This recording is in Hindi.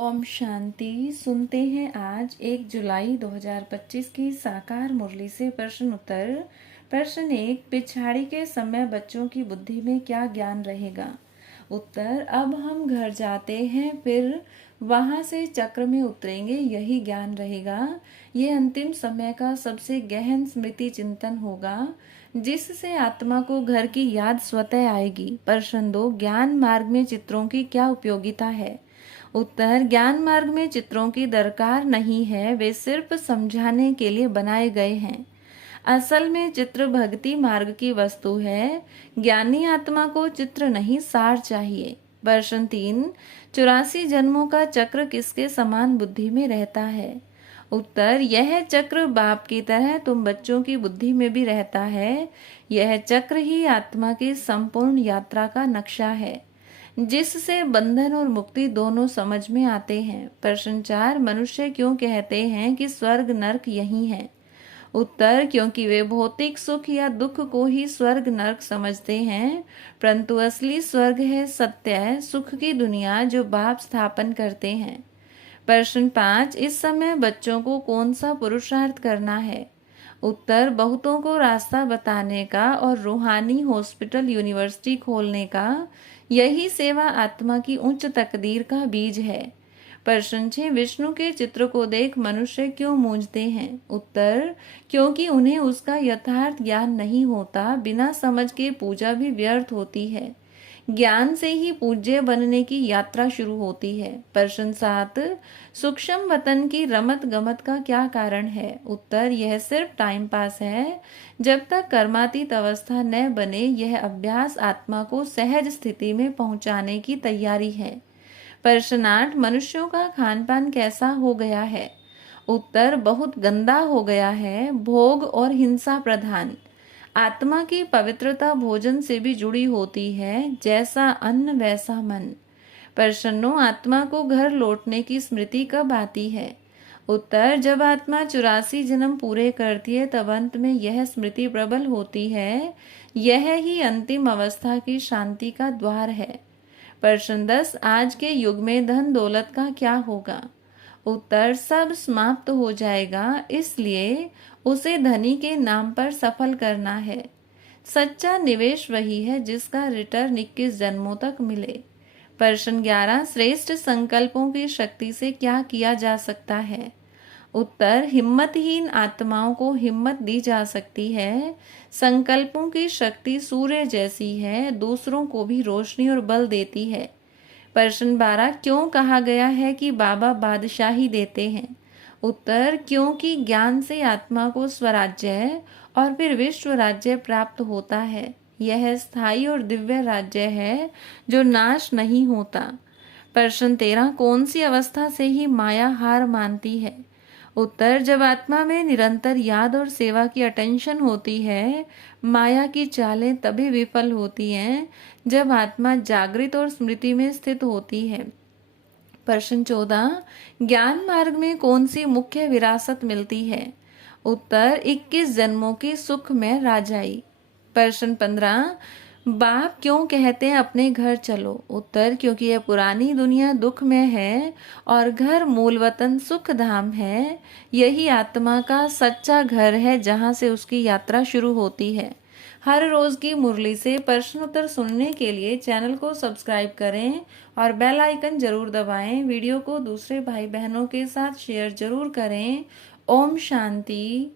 ओम शांति। सुनते हैं आज 1 जुलाई 2025 की साकार मुरली से प्रश्न उत्तर। प्रश्न 1, पिछाड़ी के समय बच्चों की बुद्धि में क्या ज्ञान रहेगा? उत्तर, अब हम घर जाते हैं, फिर वहां से चक्र में उतरेंगे, यही ज्ञान रहेगा। ये अंतिम समय का सबसे गहन स्मृति चिंतन होगा, जिससे आत्मा को घर की याद स्वतः आएगी। प्रश्न 2, ज्ञान मार्ग में चित्रों की क्या उपयोगिता है? उत्तर, ज्ञान मार्ग में चित्रों की दरकार नहीं है, वे सिर्फ समझाने के लिए बनाए गए हैं। असल में चित्र भक्ति मार्ग की वस्तु है। ज्ञानी आत्मा को चित्र नहीं, सार चाहिए। प्रश्न 3, 84 जन्मों का चक्र किसके समान बुद्धि में रहता है? उत्तर, यह चक्र बाप की तरह तुम बच्चों की बुद्धि में भी रहता है। यह चक्र ही आत्मा की संपूर्ण यात्रा का नक्शा है, जिससे बंधन और मुक्ति दोनों समझ में आते हैं। प्रश्न 4, मनुष्य क्यों कहते हैं कि स्वर्ग नरक यही है? उत्तर, क्योंकि वे भौतिक सुख या दुख को ही स्वर्ग नरक समझते हैं, परंतु असली स्वर्ग है सत्य सुख की दुनिया, जो बाप स्थापन करते हैं। प्रश्न 5, इस समय बच्चों को कौन सा पुरुषार्थ करना है? उत्तर, बहुतों को रास्ता बताने का और रूहानी हॉस्पिटल यूनिवर्सिटी खोलने का। यही सेवा आत्मा की उच्च तकदीर का बीज है। प्रश्न 6, विष्णु के चित्र को देख मनुष्य क्यों मूंझते हैं? उत्तर, क्योंकि उन्हें उसका यथार्थ ज्ञान नहीं होता। बिना समझ के पूजा भी व्यर्थ होती है। ज्ञान से ही पूज्य बनने की यात्रा शुरू होती है। प्रश्न 7, सूक्ष्म वतन की रमत गमत का क्या कारण है? उत्तर, यह सिर्फ टाइम पास है। जब तक कर्मातीत अवस्था न बने, यह अभ्यास आत्मा को सहज स्थिति में पहुंचाने की तैयारी है। प्रश्न 8, मनुष्यों का खान पान कैसा हो गया है? उत्तर, बहुत गंदा हो गया है, भोग और हिंसा प्रधान। आत्मा की पवित्रता भोजन से भी जुड़ी होती है, जैसा अन्न वैसा मन। प्रश्न 9, आत्मा को घर लौटने की स्मृति कब आती है? उत्तर, जब आत्मा 84 जन्म पूरे करती है, तब अंत में यह स्मृति प्रबल होती है। यह ही अंतिम अवस्था की शांति का द्वार है। प्रश्न 10, आज के युग में धन दौलत का क्या होगा? उत्तर, सब समाप्त हो जाएगा, इसलिए उसे धनी के नाम पर सफल करना है। सच्चा निवेश वही है जिसका रिटर्न 21 जन्मों तक मिले। प्रश्न 11, श्रेष्ठ संकल्पों की शक्ति से क्या किया जा सकता है? उत्तर, हिम्मतहीन आत्माओं को हिम्मत दी जा सकती है। संकल्पों की शक्ति सूर्य जैसी है, दूसरों को भी रोशनी और बल देती है। प्रश्न 12, क्यों कहा गया है कि बाबा बादशाही देते हैं? उत्तर, क्योंकि ज्ञान से आत्मा को स्वराज्य और फिर विश्व राज्य प्राप्त होता है। यह स्थायी और दिव्य राज्य है जो नाश नहीं होता। प्रश्न 13, कौन सी अवस्था से ही माया हार मानती है? उत्तर, जब आत्मा में निरंतर याद और सेवा की अटेंशन होती है। माया की चालें तभी विफल होती हैं जब आत्मा जागृत और स्मृति में स्थित होती है। प्रश्न 14, ज्ञान मार्ग में कौन सी मुख्य विरासत मिलती है? उत्तर, 21 जन्मों की सुख में राजाई। प्रश्न 15, बाप क्यों कहते हैं अपने घर चलो? उत्तर, क्योंकि यह पुरानी दुनिया दुख में है और घर मूल वतन सुख धाम है। यही आत्मा का सच्चा घर है, जहां से उसकी यात्रा शुरू होती है। हर रोज की मुरली से प्रश्न उत्तर सुनने के लिए चैनल को सब्सक्राइब करें और बेल आइकन जरूर दबाएं। वीडियो को दूसरे भाई बहनों के साथ शेयर जरूर करें। ओम शांति।